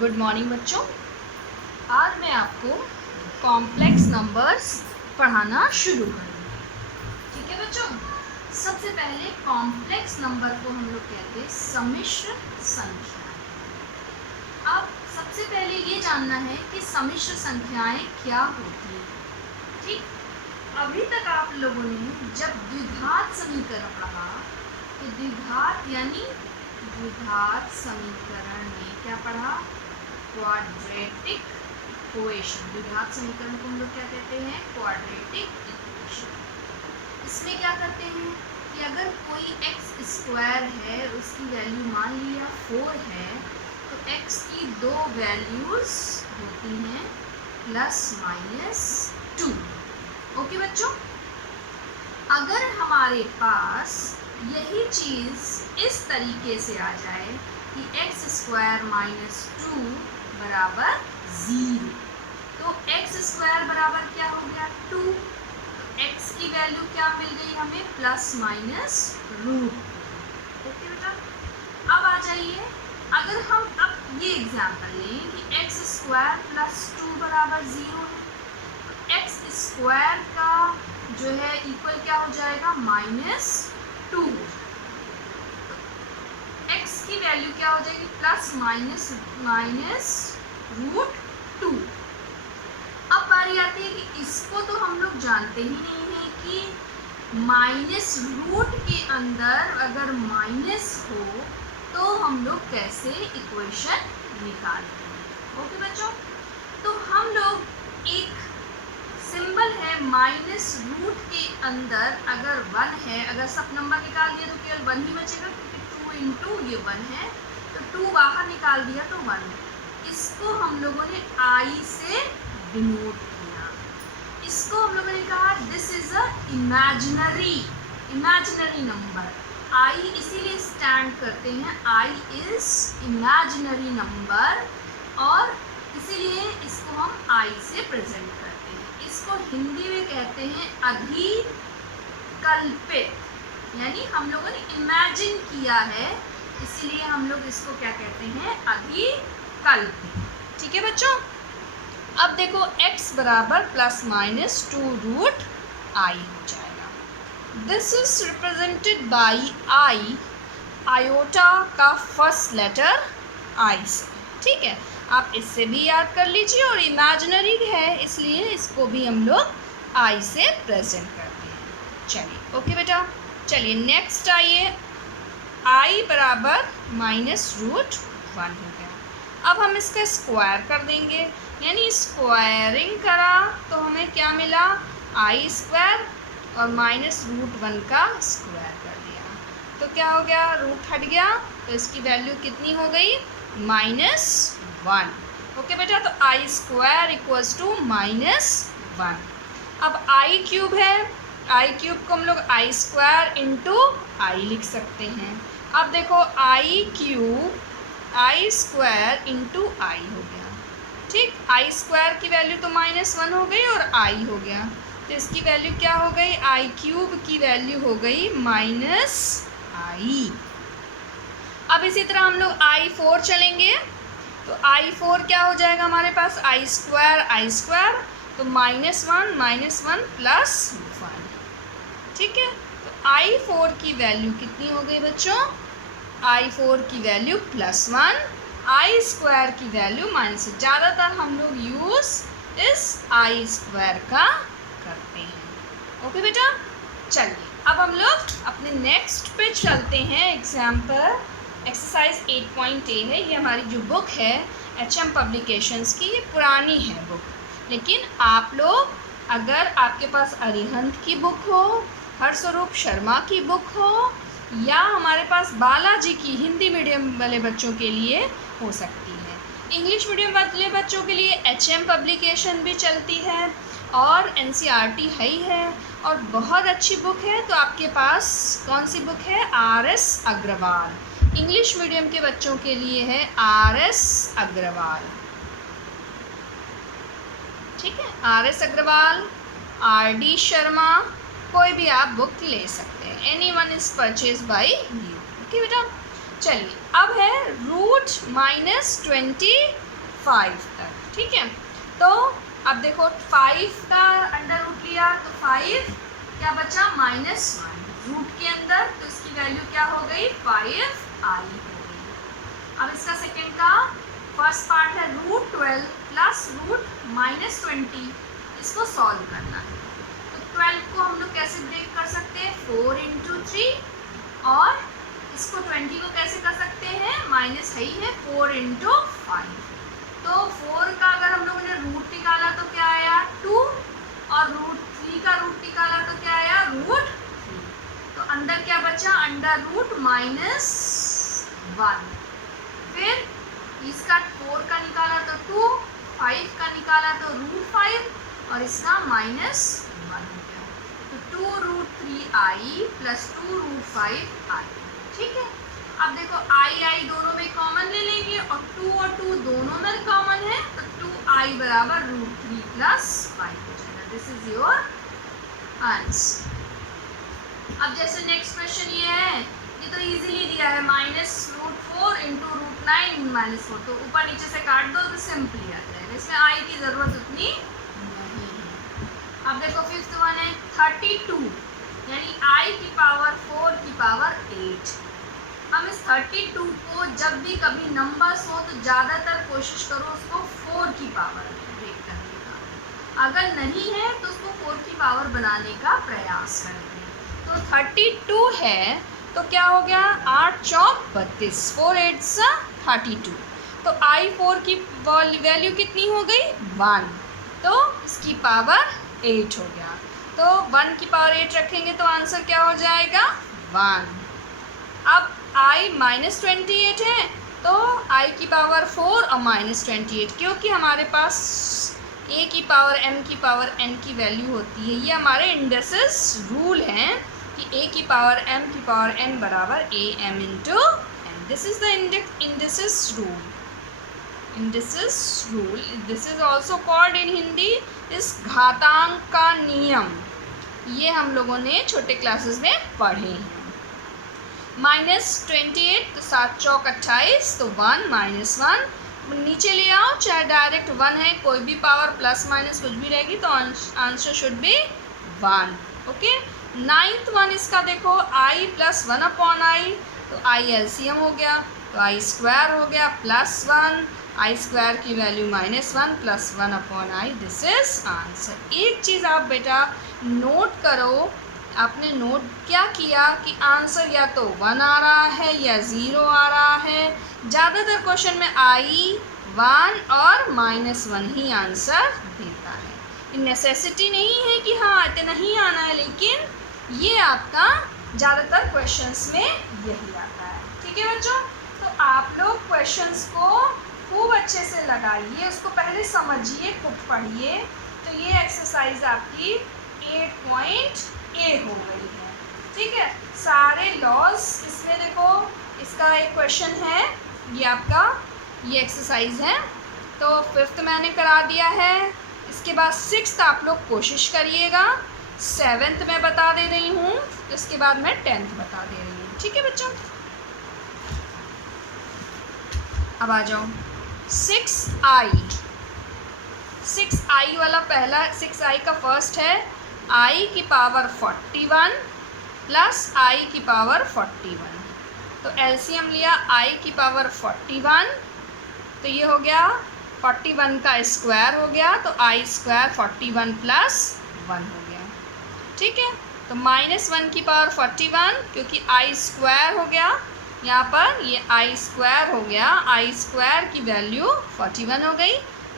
Good morning बच्चों। आज मैं आपको कॉम्प्लेक्स नंबर्स पढ़ाना शुरू करूँगी। ठीक है बच्चों, सबसे पहले कॉम्प्लेक्स नंबर को हम लोग कहते हैं सम्मिश्र संख्याएं। अब सबसे पहले ये जानना है कि सम्मिश्र संख्याएं क्या होती हैं। ठीक, अभी तक आप लोगों ने जब द्विघात समीकरण पढ़ा तो द्विघात यानी द्विघात समीकरण में क्या पढ़ा? Quadratic equation. द्विघात समीकरण को हम लोग क्या कहते हैं? Quadratic equation. इसमें क्या करते हैं कि अगर कोई एक्स स्क्वायर है, उसकी वैल्यू मान लिया 4 है, तो एक्स की दो वैल्यूज होती हैं ±2। ओके बच्चों, अगर हमारे पास यही चीज़ इस तरीके से आ जाए कि एक्स स्क्वायर -2 बराबर 0, तो एक्स स्क्वायर बराबर क्या हो गया? 2। तो एक्स की वैल्यू क्या मिल गई हमें? ±√। ओके बेटा, अब आ जाइए, अगर हम अब ये एग्जाम्पल लें कि एक्स स्क्वायर +2 बराबर 0 है, तो एक्स स्क्वायर का जो है इक्वल क्या हो जाएगा? -2। एक्स की वैल्यू क्या हो जाएगी? ±√2। अब बारी आती है कि इसको तो हम लोग जानते ही नहीं है कि माइनस रूट के अंदर अगर माइनस हो तो हम लोग कैसे इक्वेशन निकालते हैं। ओके बच्चों, तो हम लोग एक सिंबल है -रूट के अंदर अगर 1 है, अगर सब नंबर निकाल दिया तो केवल 1 ही बचेगा, क्योंकि 2 × ये 1 है, तो 2 बाहर निकाल दिया तो 1। इसको हम लोगों ने I से डिनोट किया। इसको हम लोगों ने कहा this is a imaginary number. I इसीलिए स्टैंड करते हैं, I इज इमेजिनरी नंबर, और इसीलिए इसको हम I से प्रेजेंट करते हैं। इसको हिंदी में कहते हैं अधिकल्पित, यानी हम लोगों ने इमेजिन किया है, इसीलिए हम लोग इसको क्या कहते हैं? अधिकल्पित। ठीक है बच्चों, अब देखो x बराबर ±2√i हो जाएगा। This is represented by i, iota का फर्स्ट लेटर i से। ठीक है, आप इससे भी याद कर लीजिए, और इमेजिनरी है इसलिए इसको भी हम लोग i से प्रेजेंट करते हैं। चलिए ओके बेटा, चलिए नेक्स्ट आइए, i बराबर -√1 हो गया। अब हम इसका स्क्वायर कर देंगे, यानी स्क्वायरिंग करा तो हमें क्या मिला? i² और -√1 का स्क्वायर कर दिया तो क्या हो गया? रूट हट गया, तो इसकी वैल्यू कितनी हो गई? -1। ओके बेटा, तो i² = -1। अब i³ है, i³ को हम लोग i² × i लिख सकते हैं। अब देखो i² × i हो गया। ठीक, i² की वैल्यू तो -1 हो गई और i हो गया, तो इसकी वैल्यू क्या हो गई? i³ की वैल्यू हो गई -i। अब इसी तरह हम लोग i4 चलेंगे, तो i4 क्या हो जाएगा हमारे पास? i² तो -1 +1। ठीक है, तो i4 की वैल्यू कितनी हो गई बच्चों? i4 की वैल्यू +1, i² की वैल्यू -। ज़्यादातर हम लोग यूज़ इस i² का करते हैं। ओके बेटा, चलिए अब हम लोग अपने नेक्स्ट पे चलते हैं। एग्जाम्पल एक्सरसाइज 8.a है, ये हमारी जो बुक है HM पब्लिकेशंस की, ये पुरानी है बुक, लेकिन आप लोग अगर आपके पास अरिहंत की बुक हो, हरस्वरूप शर्मा की बुक हो, या हमारे पास बालाजी की हिंदी मीडियम वाले बच्चों के लिए हो सकती है। इंग्लिश मीडियम वाले बच्चों के लिए HM पब्लिकेशन भी चलती है, और NCERT है ही है, और बहुत अच्छी बुक है। तो आपके पास कौन सी बुक है? RS अग्रवाल। इंग्लिश मीडियम के बच्चों के लिए है RS अग्रवाल। ठीक है, RS अग्रवाल, RD शर्मा, कोई भी आप बुक ले सकते हैं। Any one is purchase by you. Okay बेटा, चलिए अब है रूट -25 तक, ठीक है। तो अब देखो 5 का अंडर रूट लिया तो 5 क्या बचा -1 रूट के अंदर, तो इसकी वैल्यू क्या हो गई 5i हो गई। अब इसका सेकेंड का फर्स्ट पार्ट है √12 प्लस √-20, इसको सॉल्व करना है। तो 12 को हम लोग कैसे ब्रेक कर सकते हैं 4 × 3, और इसको 20 को कैसे कर सकते हैं माइनस है ही है 4 × 5। तो 4 का अगर हम लोगों ने रूट निकाला तो क्या आया 2, और √3 का रूट निकाला तो क्या आया √3। तो अंदर क्या बचा अंडर रूट -1। फिर इसका 4 का निकाला तो 2, 5 का निकाला तो √5, और इसका -1 हो गया। तो 2√3i प्लस 2√5i, ठीक है। अब देखो i दोनों में कॉमन ले लेंगे, और 2 और 2 दोनों में कॉमन है, तो 2i बराबर √3 + 5 हो जाएगा। This is your answer. अब जैसे नेक्स्ट क्वेश्चन ये है, ये तो इजीली दिया है -√4 × √9 -4, तो ऊपर नीचे से काट दो तो सिंपली आ जाएगा, इसमें i की ज़रूरत उतनी नहीं है। अब देखो फिफ्थ वन है 32, यानी i की पावर 4 की पावर 8। हम इस 32 को जब भी कभी नंबर्स हो तो ज़्यादातर कोशिश करो उसको 4 की पावर ब्रेक करने का, अगर नहीं है तो उसको 4 की पावर बनाने का प्रयास करते हैं। तो 32 है तो क्या हो गया 8 चौक 32, 4 8 32। तो i4 की वैल्यू कितनी हो गई 1, तो इसकी पावर 8 हो गया। तो 1 की पावर 8 रखेंगे तो आंसर क्या हो जाएगा 1। अब i -28 है तो i की पावर 4 और -28, क्योंकि हमारे पास a की पावर m की पावर n की वैल्यू होती है। ये हमारे इंडेसिस रूल हैं कि a की पावर m की पावर n बराबर am × n। This is the indices rule. Indices rule this is also called in Hindi इस घातांक का नियम। ये हम लोगों ने छोटे क्लासेस में पढ़े हैं। -28 तो 7 चौक 28, तो 1 -1 नीचे ले आओ, चाहे डायरेक्ट 1 है, कोई भी पावर प्लस माइनस कुछ भी रहेगी तो answer should be 1। Okay, 9th one इसका देखो i + 1/i, तो i एलसीएम हो गया, तो i² हो गया +1, i² की value -1 + 1/i, this is answer. एक चीज़ आप बेटा नोट करो, आपने नोट क्या किया कि आंसर या तो 1 आ रहा है या 0 आ रहा है। ज़्यादातर क्वेश्चन में i 1 और -1 ही आंसर देता है। नेसेसिटी नहीं है कि हाँ इतना ही आना है, लेकिन ये आपका ज़्यादातर क्वेश्चंस में यही आता है। ठीक है बच्चों, तो आप लोग क्वेश्चंस को खूब अच्छे से लगाइए, उसको पहले समझिए, खुद पढ़िए। तो ये एक्सरसाइज आपकी 8.a हो गई है। ठीक है, सारे लॉज इसमें देखो, इसका एक क्वेश्चन है, ये आपका ये एक्सरसाइज है। तो 5th मैंने करा दिया है, इसके बाद 6th आप लोग कोशिश करिएगा, 7th मैं बता दे रही हूँ, इसके बाद मैं 10th बता दे रही हूँ। ठीक है बच्चों, अब आ जाओ 6i वाला पहला 6i का फर्स्ट है i की पावर 41 + i की पावर 41। तो एलसीएम लिया i की पावर 41, तो ये हो गया 41 का स्क्वायर हो गया, तो i² 41 + 1 हो गया। ठीक है, तो -1 की पावर 41, क्योंकि i² हो गया यहाँ पर, ये i² हो गया, i² की वैल्यू 41 हो गई,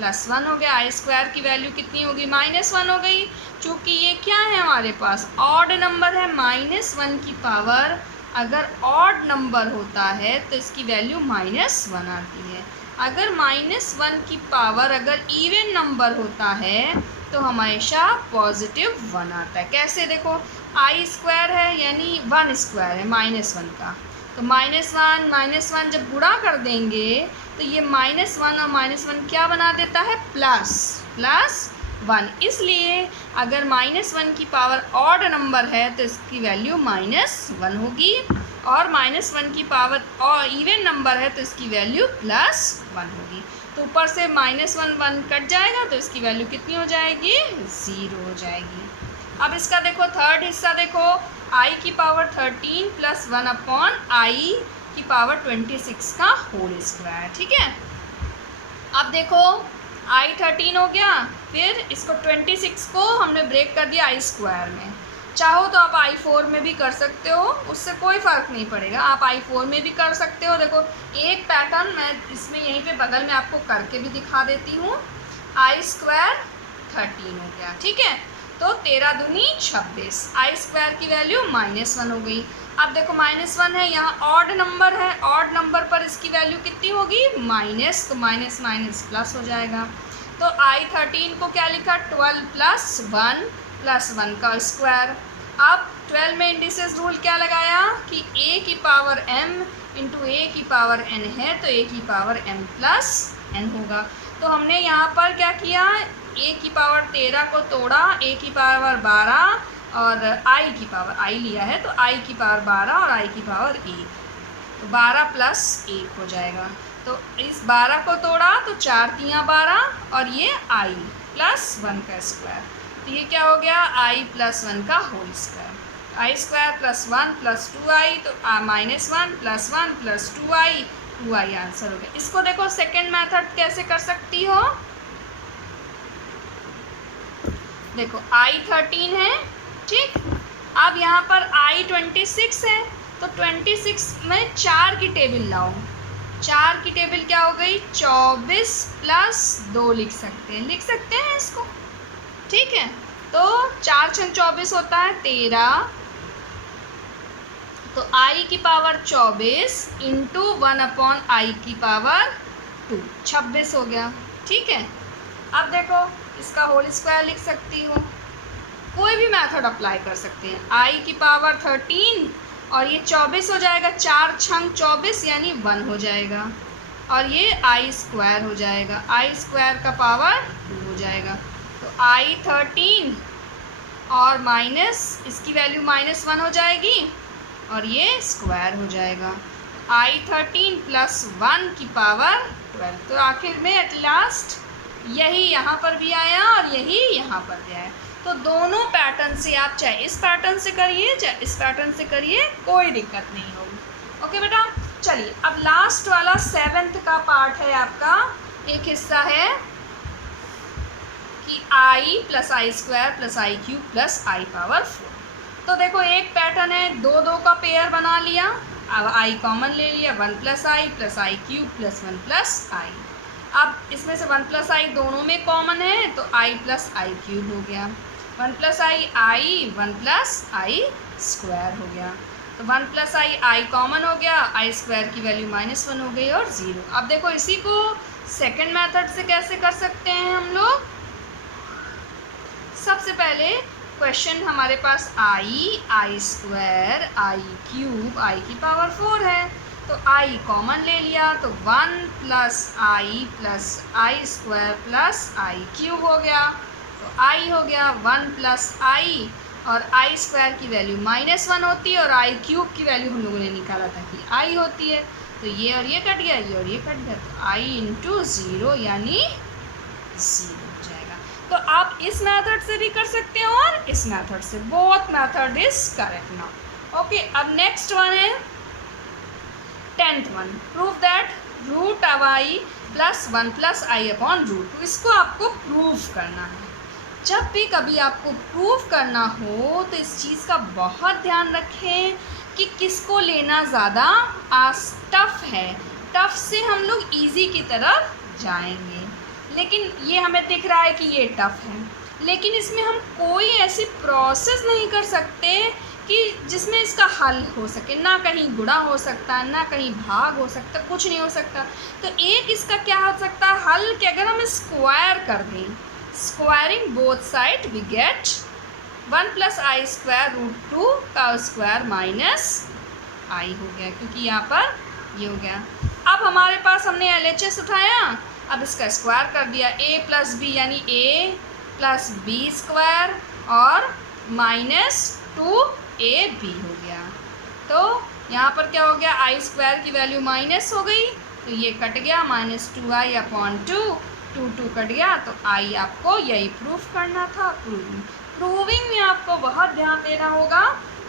+1 हो गया, i² की वैल्यू कितनी होगी -1 हो गई। चूँकि ये क्या है हमारे पास ऑड नंबर है, -1 की पावर अगर ऑड नंबर होता है तो इसकी वैल्यू -1 आती है। अगर -1 की पावर अगर इवन नंबर होता है तो हमेशा +1 आता है। कैसे देखो, i² है यानी 1² है -1 का, तो -1 जब गुणा कर देंगे तो ये -1 और -1 क्या बना देता है +1। इसलिए अगर -1 की पावर ऑड नंबर है तो इसकी वैल्यू -1 होगी। और -1 की पावर और इवन नंबर है तो इसकी वैल्यू +1 होगी। तो ऊपर से -1 कट जाएगा तो इसकी वैल्यू कितनी हो जाएगी, 0 हो जाएगी। अब इसका देखो थर्ड हिस्सा देखो, i की पावर 13 + 1/i की पावर 26 का होल स्क्वायर। ठीक है, अब देखो i 13 हो गया, फिर इसको 26 को हमने ब्रेक कर दिया i स्क्वायर में। चाहो तो आप i4 में भी कर सकते हो, उससे कोई फ़र्क नहीं पड़ेगा, आप i4 में भी कर सकते हो। देखो एक पैटर्न मैं इसमें यहीं पे बगल में आपको करके भी दिखा देती हूँ। i स्क्वायर 13 हो गया, ठीक है, तो 13 दूनी 26, i स्क्वायर की वैल्यू -1 हो गई। अब देखो -1 है, यहाँ ऑड नंबर है, ऑड नंबर पर इसकी वैल्यू कितनी होगी, माइनस, तो माइनस माइनस प्लस हो जाएगा। तो i 13 को क्या लिखा, 12 + 1 का स्क्वायर। अब 12 में इंडिसेस रूल क्या लगाया कि a की पावर m इंटू a की पावर n है, तो a की पावर m + n होगा। तो हमने यहाँ पर क्या किया, a की पावर 13 को तोड़ा, a की पावर 12 और i की पावर i लिया है, तो i की पावर 12 और i की पावर 1, तो 12 + 1 हो जाएगा। तो इस 12 को तोड़ा तो 4 × 3 = 12 और ये i + 1 का स्क्वायर, तो ये क्या हो गया, i + 1 का whole square. i square + 1 + 2i, तो -1 + 1 + 2i, 2i आंसर हो गया। इसको देखो सेकेंड मेथड कैसे कर सकती हो, देखो i 13 है, ठीक, अब यहाँ पर i 26 है, तो 26 में 4 की टेबल लाओ, 4 की टेबल क्या हो गई, 24 + 2 लिख सकते हैं इसको, ठीक है। तो 4 × 24 होता है 13, तो i की पावर 24 इंटू 1/i की पावर 2, 26 हो गया, ठीक है। अब देखो इसका होल स्क्वायर लिख सकती हो, कोई भी मेथड अप्लाई कर सकते हैं। i की पावर 13 और ये 24 हो जाएगा, 4 × 24 यानी 1 हो जाएगा, और ये i स्क्वायर हो जाएगा, i स्क्वायर का पावर 2 हो जाएगा। तो i 13 और माइनस इसकी वैल्यू -1 हो जाएगी और ये स्क्वायर हो जाएगा, i 13 + 1 की पावर 12। तो आखिर में एट लास्ट यही यहाँ पर भी आया और यही यहाँ पर भी आया। तो दोनों पैटर्न से आप चाहे इस पैटर्न से करिए चाहे इस पैटर्न से करिए, कोई दिक्कत नहीं होगी। ओके बेटा, चलिए अब लास्ट वाला 7th का पार्ट है आपका, एक हिस्सा है कि i + i² + i³ + i power 4। तो देखो एक पैटर्न है, 2 2 का पेयर बना लिया, अब i कॉमन ले लिया, 1 + i + i³ + 1 + i। अब इसमें से 1 + i दोनों में कॉमन है, तो i + i³ हो गया, 1 + i 1 + i² हो गया, तो 1 + i कॉमन हो गया, i² की वैल्यू -1 हो गई और 0। अब देखो इसी को सेकंड मेथड से कैसे कर सकते हैं हम लोग। सबसे पहले क्वेश्चन हमारे पास i, i² i³ i की पावर 4 है, तो i कॉमन ले लिया, तो 1 + i + i² + i³ हो गया, तो i हो गया 1 + i और i² की वैल्यू -1 होती है और i³ की वैल्यू हम लोगों ने निकाला था कि i होती है, तो ये और ये कट गया, ये और ये कट गया, तो i × 0 यानी 0 हो जाएगा। तो आप इस मेथड से भी कर सकते हो और इस मेथड से, both method is correct now. Okay, अब नेक्स्ट वन है 10th one, prove that √i + 1 + i/√2। इसको आपको प्रूव करना है। जब भी कभी आपको प्रूव करना हो तो इस चीज़ का बहुत ध्यान रखें कि किसको लेना ज़्यादा टफ है, टफ से हम लोग इजी की तरफ जाएंगे, लेकिन ये हमें दिख रहा है कि ये टफ है, लेकिन इसमें हम कोई ऐसी प्रोसेस नहीं कर सकते कि जिसमें इसका हल हो सके, ना कहीं गुणा हो सकता, ना कहीं भाग हो सकता, कुछ नहीं हो सकता। तो एक इसका क्या हो सकता है हल, कि अगर हम स्क्वायर कर दें, squaring both side we get 1 + i² √2 का स्क्वायर -i हो गया, क्योंकि यहाँ पर ये हो गया। अब हमारे पास हमने LHS उठाया, अब इसका स्क्वायर कर दिया, a + b यानी a + b² और -2ab हो गया, तो यहाँ पर क्या हो गया, आई स्क्वायर की वैल्यू माइनस हो गई तो ये कट गया, -2i अपॉन 2 कट गया, तो आई आपको यही प्रूफ करना था। प्रूविंग में आपको बहुत ध्यान देना होगा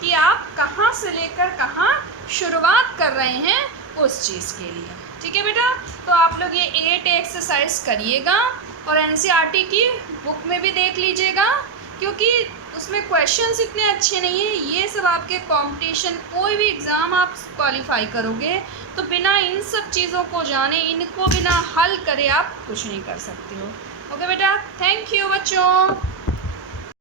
कि आप कहाँ से लेकर कहाँ शुरुआत कर रहे हैं उस चीज़ के लिए। ठीक है बेटा, तो आप लोग ये 8 एक्सरसाइज करिएगा और एनसीईआरटी की बुक में भी देख लीजिएगा, क्योंकि उसमें क्वेश्चंस इतने अच्छे नहीं हैं। ये सब आपके कंपटीशन कोई भी एग्ज़ाम आप क्वालिफाई करोगे तो बिना इन सब चीज़ों को जाने, इनको बिना हल करे आप कुछ नहीं कर सकते हो। ओके बेटा, थैंक यू बच्चों।